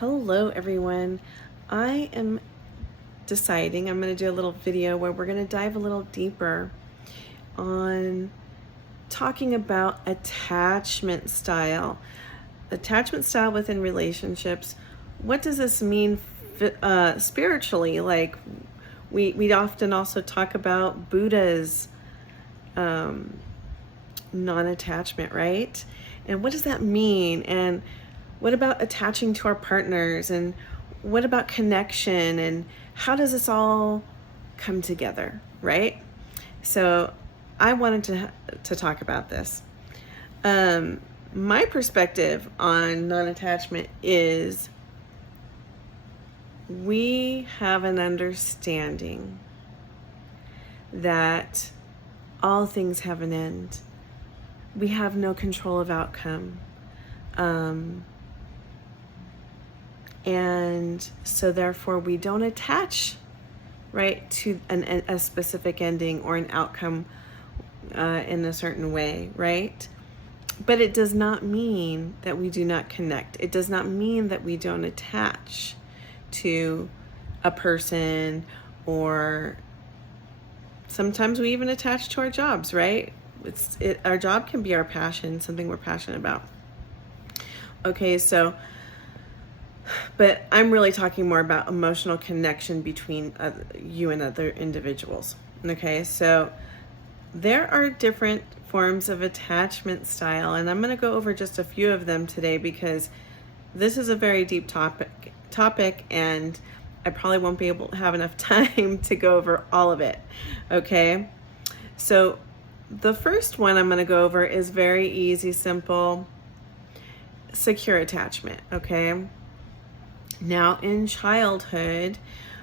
Hello everyone. I am deciding I'm going to do a little video where we're going to dive a little deeper on talking about attachment style. Attachment style within relationships. What does this mean spiritually? Like we often also talk about Buddha's non-attachment, right? And what does that mean? And what about attaching to our partners? And what about connection? And how does this all come together, right? So I wanted to talk about this. My perspective on non-attachment is we have an understanding that all things have an end. We have no control of outcome. And so therefore we don't attach, right, to a specific ending or an outcome in a certain way, right? But it does not mean that we do not connect. It does not mean that we don't attach to a person, or sometimes we even attach to our jobs, right? Our job can be our passion, something we're passionate about. Okay, so, but I'm really talking more about emotional connection between you and other individuals. Okay, so there are different forms of attachment style, and I'm going to go over just a few of them today because this is a very deep topic, and I probably won't be able to have enough time to go over all of it. Okay, so the first one I'm going to go over is very easy, simple, secure attachment. Okay, now in childhood,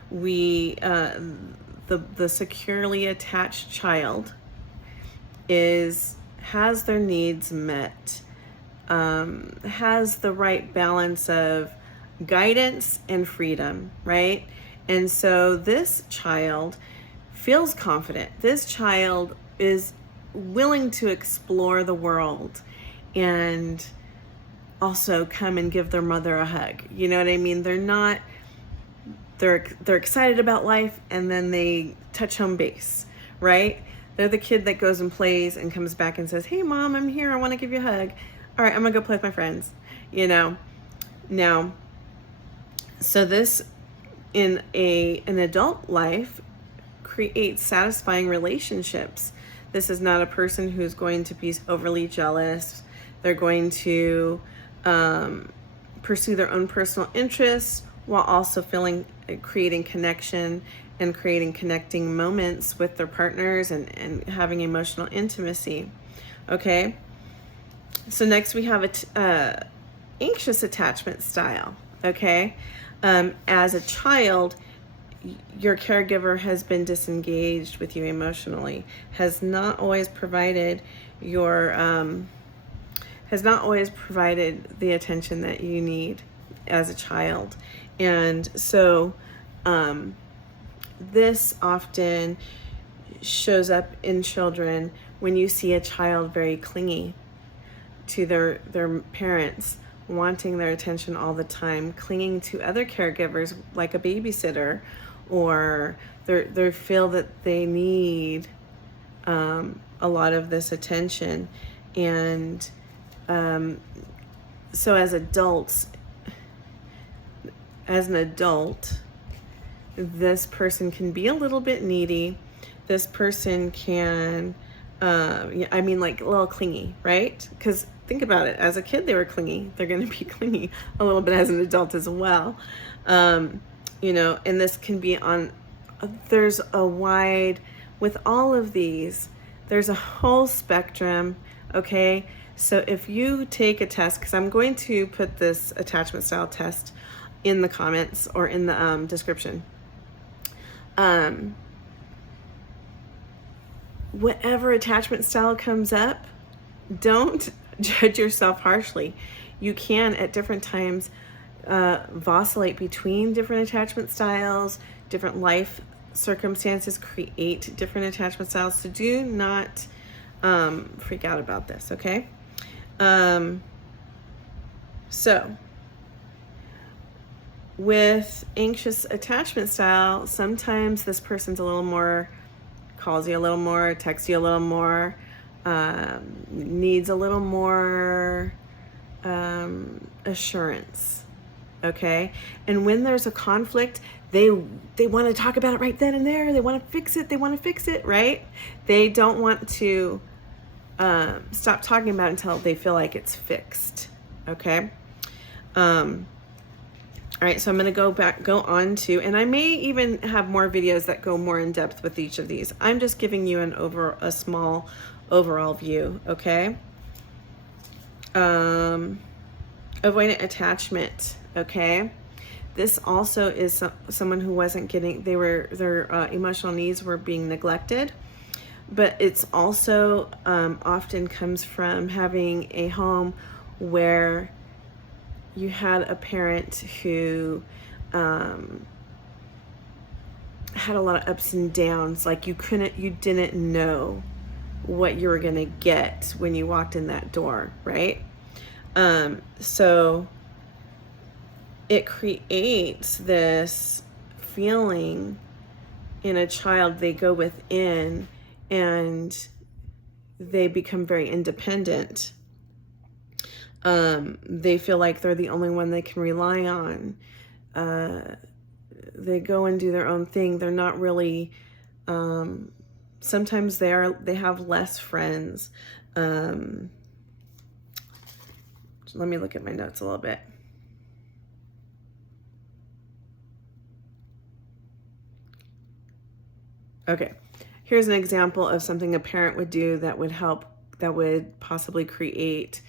we the securely attached child has their needs met, has the right balance of guidance and freedom, right? And so this child feels confident. This child is willing to explore the world and also come and give their mother a hug. You know what I mean? They're excited about life, and then they touch home base, right? They're the kid that goes and plays and comes back and says, "Hey mom, I'm here. I want to give you a hug. All right, I'm gonna go play with my friends." You know? Now, so this in an adult life creates satisfying relationships. This is not a person who's going to be overly jealous. They're going to pursue their own personal interests while also creating connection and creating connecting moments with their partners and having emotional intimacy. Okay, so next we have anxious attachment style. Okay, as a child, your caregiver has been disengaged with you emotionally, has not always provided the attention that you need as a child. And so this often shows up in children when you see a child very clingy to their parents, wanting their attention all the time, clinging to other caregivers like a babysitter, or they feel that they need a lot of this attention. And so as an adult, this person can be a little bit needy. This person can, like a little clingy, right? Because think about it. As a kid, they were clingy. They're going to be clingy a little bit as an adult as well. And this can be with all of these, there's a whole spectrum. Okay. So if you take a test, because I'm going to put this attachment style test in the comments or in the description. Whatever attachment style comes up, don't judge yourself harshly. You can at different times vacillate between different attachment styles. Different life circumstances create different attachment styles. So do not freak out about this, okay? So with anxious attachment style, sometimes this person's a little more, calls you a little more, texts you a little more, needs a little more assurance. Okay. And when there's a conflict, they want to talk about it right then and there. They want to fix it. They want to fix it, right? They don't want to stop talking about it until they feel like it's fixed. Okay. All right, so I'm going to go on to, and I may even have more videos that go more in depth with each of these. I'm just giving you a small overall view, okay? Avoidant attachment, okay? This also is someone who wasn't getting, their emotional needs were being neglected, but it's also often comes from having a home where you had a parent who had a lot of ups and downs. Like you didn't know what you were gonna get when you walked in that door, right? So it creates this feeling in a child. They go within and they become very independent. They feel like they're the only one they can rely on. They go and do their own thing. They're not really, sometimes they have less friends. Let me look at my notes a little bit. Okay, here's an example of something a parent would do that would help, that would possibly create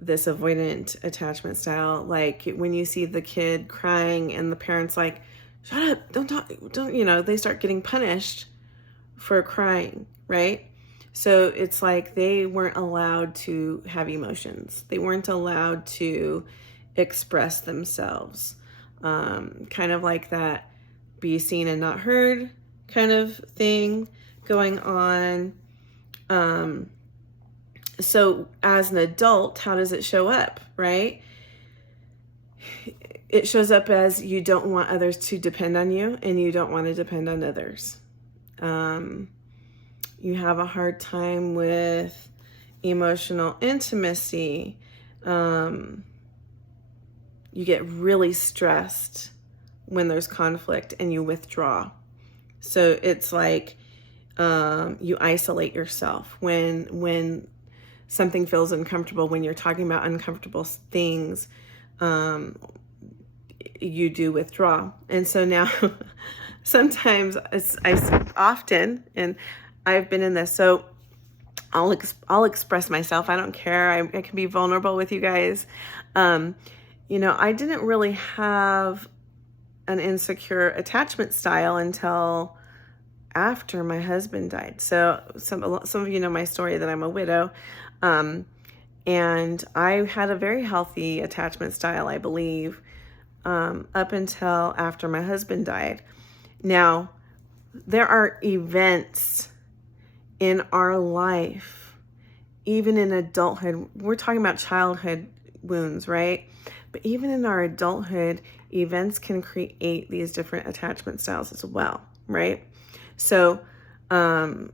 this avoidant attachment style. Like when you see the kid crying and the parent's like, shut up, don't talk, don't, they start getting punished for crying, right? So it's like they weren't allowed to have emotions. They weren't allowed to express themselves. Kind of like that be seen and not heard kind of thing going on. So as an adult, how does it show up, right? It shows up as you don't want others to depend on you and you don't want to depend on others. You have a hard time with emotional intimacy. You get really stressed when there's conflict and you withdraw. So it's like you isolate yourself when something feels uncomfortable. When you're talking about uncomfortable things, you do withdraw. And so now sometimes often, and I've been in this, so I'll express myself. I don't care. I can be vulnerable with you guys. I didn't really have an insecure attachment style until after my husband died. So some of you know my story, that I'm a widow. And I had a very healthy attachment style, I believe, up until after my husband died. Now, there are events in our life, even in adulthood. We're talking about childhood wounds, right? But even in our adulthood, events can create these different attachment styles as well, right? So, the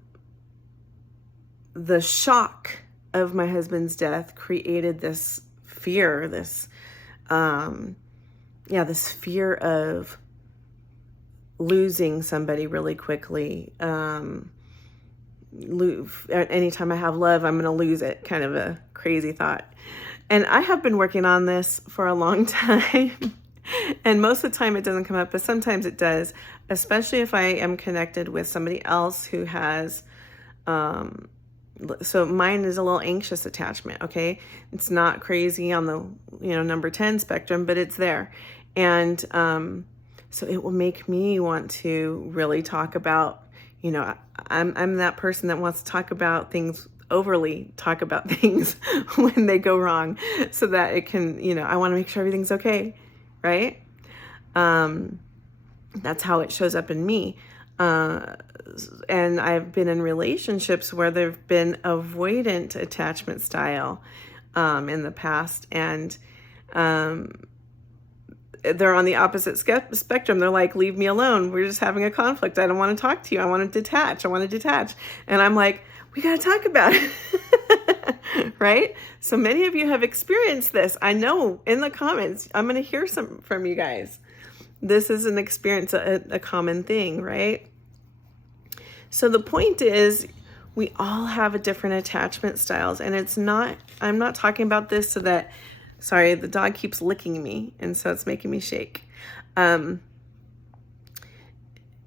shock of my husband's death created this fear, this fear of losing somebody really quickly. Anytime I have love, I'm going to lose it, kind of a crazy thought. And I have been working on this for a long time. And most of the time it doesn't come up, but sometimes it does, especially if I am connected with somebody else who has, so mine is a little anxious attachment, okay? It's not crazy on the, number 10 spectrum, but it's there. And so it will make me want to really talk about, I'm that person that wants to talk about things, overly talk about things when they go wrong, so that it can, I want to make sure everything's okay, right? That's how it shows up in me. And I've been in relationships where there've been avoidant attachment style in the past, and they're on the opposite spectrum. They're like, leave me alone. We're just having a conflict. I don't want to talk to you. I want to detach. I want to detach. And I'm like, we got to talk about it. Right? So many of you have experienced this. I know in the comments, I'm going to hear some from you guys. This is an experience, a common thing, right? So the point is, we all have a different attachment styles, and I'm not talking about this so that, sorry, the dog keeps licking me, and so it's making me shake.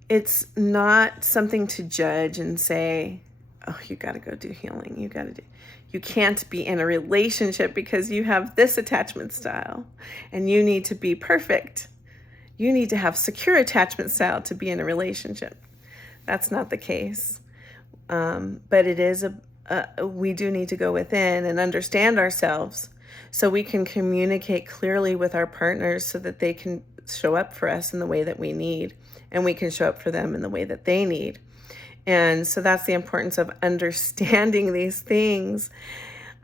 It's not something to judge and say, oh, you got to go do healing. You can't be in a relationship because you have this attachment style, and you need to be perfect. You need to have secure attachment style to be in a relationship. That's not the case. But it is we do need to go within and understand ourselves so we can communicate clearly with our partners so that they can show up for us in the way that we need, and we can show up for them in the way that they need. And so that's the importance of understanding these things.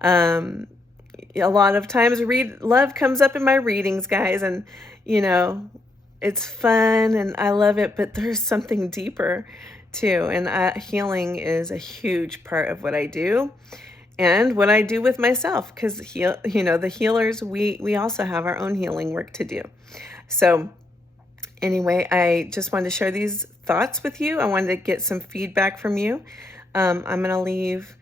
A lot of times love comes up in my readings, guys, and it's fun and I love it, but there's something deeper too. And healing is a huge part of what I do and what I do with myself, because the healers, we also have our own healing work to do. So anyway, I just wanted to share these thoughts with you. I wanted to get some feedback from you. I'm going to leave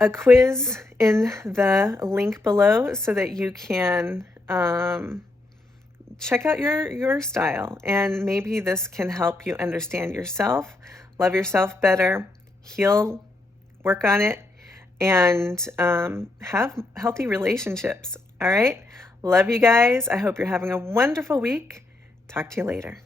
a quiz in the link below so that you can check out your style, and maybe this can help you understand yourself, love yourself better, heal, work on it, and have healthy relationships. All right. Love you guys. I hope you're having a wonderful week. Talk to you later.